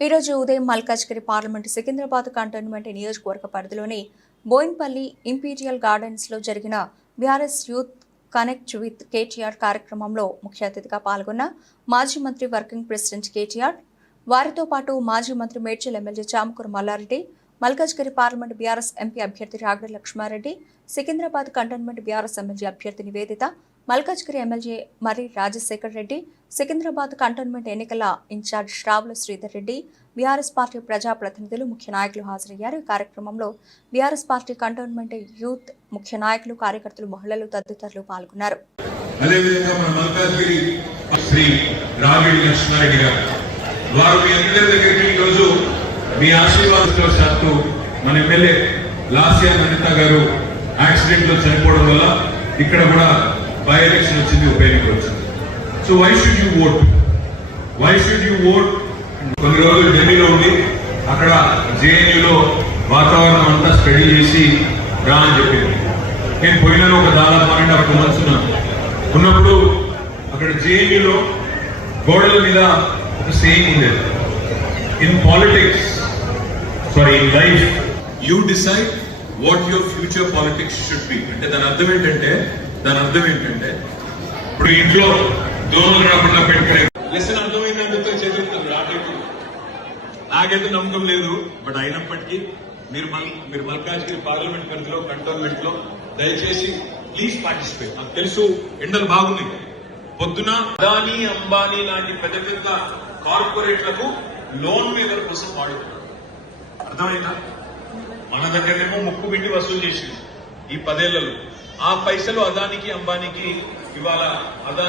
ఈరోజు ఉదయం Malkajgiri parliament Secunderabad cantonment నియోజకవర్గ పరిధిలోని బోయిన్పల్లి ఇంపీరియల్ గార్డెన్స్లో జరిగిన BRS youth connect with KTR కార్యక్రమంలో ముఖ్య అతిథిగా పాల్గొన్న మాజీ మంత్రి వర్కింగ్ ప్రెసిడెంట్ కేటీఆర్ వారితో పాటు మాజీ మంత్రి Medchal MLA Chamakuru Mallareddy Malkajgiri parliament BRS MP అభ్యర్థి Ragada Lakshmareddy Secunderabad cantonment BRS MLA అభ్యర్థి నివేదిత మల్కాజ్గిరి ఎమ్మెల్యే మర్రి రాజశేఖర్ రెడ్డి సికింద్రాబాద్ కంటోన్మెంట్ ఎన్నికల in charge Sravula Sridhar Reddy BRS party ప్రజాప్రతినిధులు ముఖ్య నాయకులు హాజరయ్యారు. ఈ కార్యక్రమంలో బీఆర్ఎస్ పార్టీ కంటోన్మెంట్ యూత్ ముఖ్య నాయకులు కార్యకర్తలు మహిళలు తదితరులు పాల్గొన్నారు. అదేవిధంగా మన మల్కాజ్గిరి శ్రీ గారు వారు మీ అందరి దగ్గరికి ఈరోజు మీ ఆశీర్వాదంతో శాత్తు మన ఎమ్మెల్యే లాసియా అనిత గారు యాక్సిడెంట్లో చనిపోవడం వల్ల ఇక్కడ కూడా బై ఎలక్షన్ వచ్చింది ఉప ఎన్నిక వచ్చింది. So why should you vote why should you vote కొన్ని రోజులు ఢిల్లీలో ఉండి అక్కడ జేఎన్యూలో వాతావరణం అంతా స్టడీ చేసి రా అని చెప్పింది. నేను పోయినాను ఒక దాదాపు పన్నెండు అప్పుడు మంత్స్ ఉన్నాను. ఉన్నప్పుడు అక్కడ జేఎన్యూలో గోడల మీద ఒక సేయింగ్ ఉండేది. In politics sorry in life you decide what your future politics should be అంటే దాని అర్థం ఏంటంటే దాని అర్థం ఏంటంటే ఇప్పుడు ఇంట్లో దోమలు రాకుండా పెట్టుకునే లెసన్ అర్థమైందని చెప్తే చేతులు నాకైతే నమ్మకం లేదు బట్ అయినప్పటికీ మీరు మీరు మల్కాజ్గిరి పార్లమెంట్ పరిధిలో కంటోన్మెంట్లో దయచేసి ప్లీజ్ పార్టిసిపేట్ నాకు తెలుసు ఎండలు బాగున్నాయి. పొద్దున అదానీ అంబానీ లాంటి పెద్ద పెద్ద కార్పొరేట్లకు లోన్ మీద కోసం వాడుతున్నారు. అర్థమైందా? మన దగ్గరేమో ముక్కు పిండి వసూలు చేసింది ఈ పదేళ్ళలో. ఆ పైసలు అదానికి అంబానీకి ఇవాళ అదా